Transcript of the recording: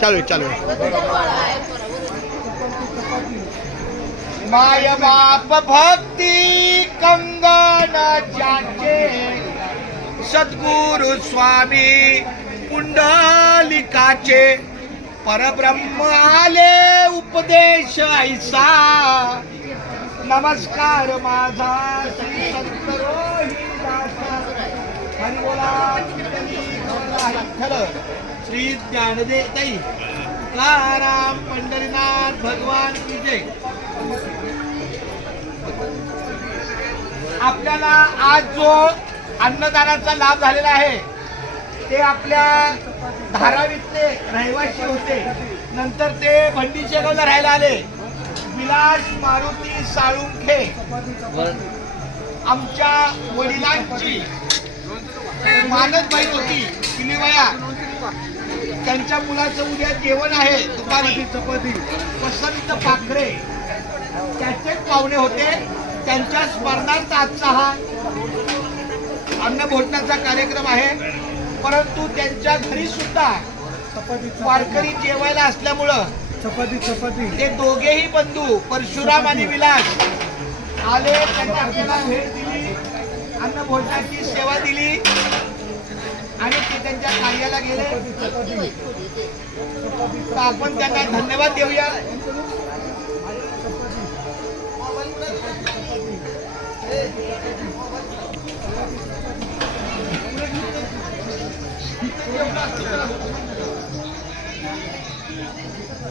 चालू चालू माय बाप भक्ती कंगन ज्याचे सद्गुरु स्वामी पुंडलिकाचे परब्रह्म आले उपदेश ऐसा नमस्कार माझा श्री सत्तरोहिदास हरी बोला विठ्ठल श्री ज्ञानदेवताई तुकाराम पंढरीनाथ भगवान की जय. आपल्याला आज जो अन्नदानाचा लाभ झालेला आहे ते आपल्या धारावीतले रहिवासी होते, नंतर ते भंडीशेगावला राहायला आले. विलास मारुती साळुंखे आमच्या वडिलांची मानद बहीण होती किलीवया. त्यांच्या मुलाचं उद्या जेवण आहे दुपारी चपाती. वसंत पाखरे त्याचेच पाहुणे होते. त्यांच्या स्मरणार्थ आजचा हा अन्नभोजनाचा कार्यक्रम आहे. परंतु त्यांच्या घरी सुद्धा वारकरी जेवायला असल्यामुळं चपाती ते दोघेही बंधू परशुराम आणि विलास आले. त्यांनी आपल्याला भेट दिली, अन्नभोजनाची सेवा दिली आणि ते त्यांच्या कार्याला गेले. तर आपण त्यांना धन्यवाद देऊया.